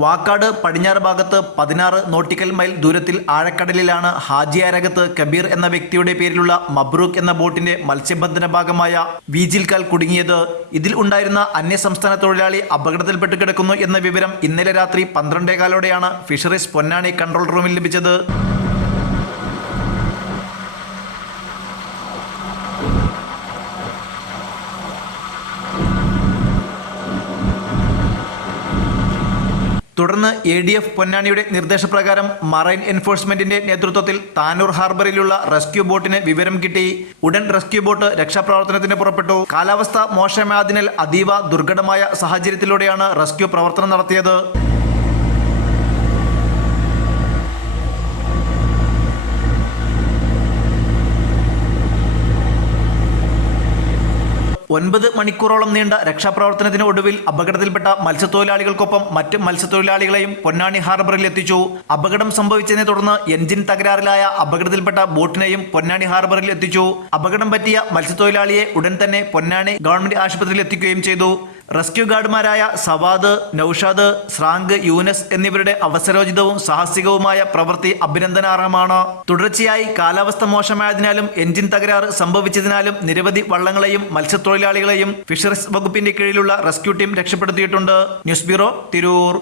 വാക്കാട് പടിഞ്ഞാറ് ഭാഗത്ത് പതിനാറ് നോട്ടിക്കൽ മൈൽ ദൂരത്തിൽ ആഴക്കടലിലാണ് ഹാജിയാരകത്ത് കബീർ എന്ന വ്യക്തിയുടെ പേരിലുള്ള മബ്രൂക്ക് എന്ന ബോട്ടിന്റെ മത്സ്യബന്ധന ഭാഗമായ വീജിൽക്കാൽ കുടുങ്ങിയത്. ഇതിൽ ഉണ്ടായിരുന്ന അന്യസംസ്ഥാന തൊഴിലാളി അപകടത്തിൽപ്പെട്ട് കിടക്കുന്നു എന്ന വിവരം ഇന്നലെ രാത്രി പന്ത്രണ്ടേകാലോടെയാണ് ഫിഷറീസ് പൊന്നാനി കൺട്രോൾ റൂമിൽ ലഭിച്ചത്. തുടർന്ന് എ ഡി എഫ് പൊന്നാനിയുടെ നിർദ്ദേശപ്രകാരം മറൈൻ എൻഫോഴ്സ്മെന്റിന്റെ നേതൃത്വത്തിൽ താനൂർ ഹാർബറിലുള്ള റെസ്ക്യൂ ബോട്ടിന് വിവരം കിട്ടി. ഉടൻ റെസ്ക്യൂ ബോട്ട് രക്ഷാപ്രവർത്തനത്തിന് പുറപ്പെട്ടു. കാലാവസ്ഥ മോശമായതിനാൽ അതീവ ദുർഘടമായ സാഹചര്യത്തിലൂടെയാണ് റെസ്ക്യൂ പ്രവർത്തനം നടത്തിയത്. ഒൻപത് മണിക്കൂറോളം നീണ്ട രക്ഷാപ്രവർത്തനത്തിന് ഒടുവിൽ അപകടത്തിൽപ്പെട്ട മത്സ്യത്തൊഴിലാളികൾക്കൊപ്പം മറ്റ് മത്സ്യത്തൊഴിലാളികളെയും പൊന്നാനി ഹാർബറിൽ എത്തിച്ചു. അപകടം സംഭവിച്ചതിനെ തുടർന്ന് എഞ്ചിൻ തകരാറിലായ അപകടത്തിൽപ്പെട്ട ബോട്ടിനെയും പൊന്നാനി ഹാർബറിൽ എത്തിച്ചു. അപകടം പറ്റിയ മത്സ്യത്തൊഴിലാളിയെ ഉടൻ തന്നെ പൊന്നാനി ഗവൺമെന്റ് ആശുപത്രിയിൽ എത്തിക്കുകയും ചെയ്തു. റെസ്ക്യൂ ഗാർഡുമാരായ സവാദ് നൌഷാദ് സ്രാങ്ക് യൂനസ് എന്നിവരുടെ അവസരോചിതവും സാഹസികവുമായ പ്രവൃത്തി അഭിനന്ദനാർഹമാണ്. തുടർച്ചയായി കാലാവസ്ഥ മോശമായതിനാലും എഞ്ചിൻ തകരാറ് സംഭവിച്ചതിനാലും നിരവധി വള്ളങ്ങളെയും മത്സ്യത്തൊഴിലാളികളെയും ഫിഷറീസ് വകുപ്പിന്റെ കീഴിലുള്ള rescue team രക്ഷപ്പെടുത്തിയിട്ടുണ്ട്. News bureau Tirur.